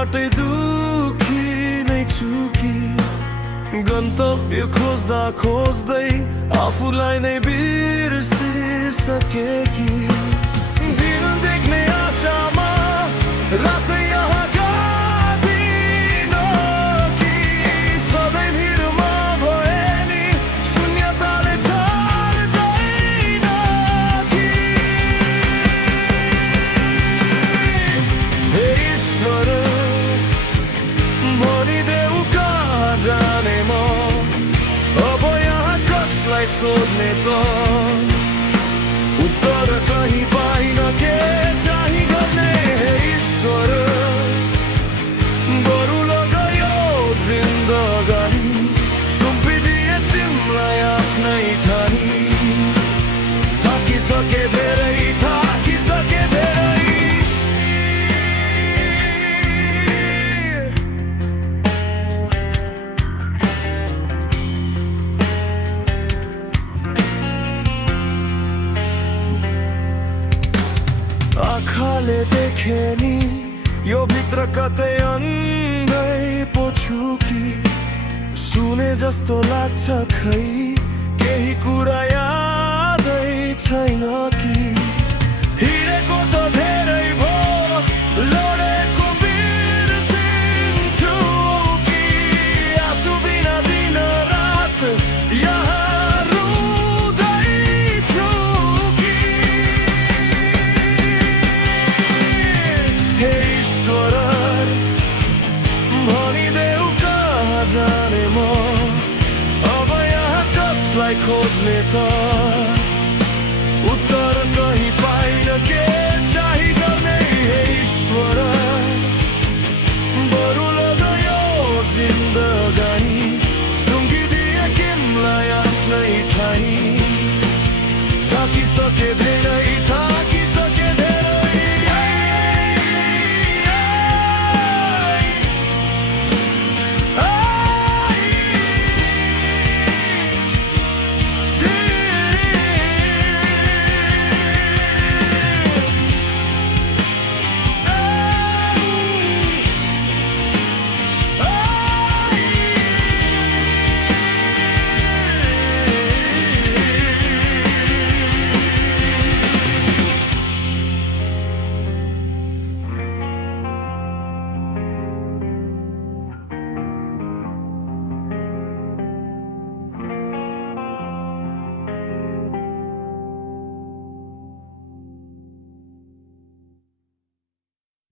बाटै दुखी नै छु कि गन्तव्य खोज्दा खोज्दै आफूलाई नै बिर्सिसके कि दिन देख्ने आशामा रात यहाँ गादिन कि सधैँ भिडमा भए नि शून्यताले छाड्दैन कि हे ईश्वर भनिदेऊ कहाँ जाने म अब यहाँ कसलाई सोध्ने त उत्तर कहीँ पाइन के चाहिँ गर्ने हे ईश्वर बरु लगायो जिन्दगानी सुम्पिदिए तिमीलाई आफ्नै ठानी थाकिसके धेरै थाकिसके धेरै आँखाले देखे नि यो भित्र कतै अन्धै पो छु कि सुने जस्तो लाग्छ खै केही कुरा यादै छैन कि हिँडेको त धेरै भो लडेको बिर्सिन्छु कि आँसु बिना दिन रात यहाँ रुँदैछु कि हे ईश्वर भनिदेऊ कहाँ जाने म अब यहाँ कसलाई खोज्ने त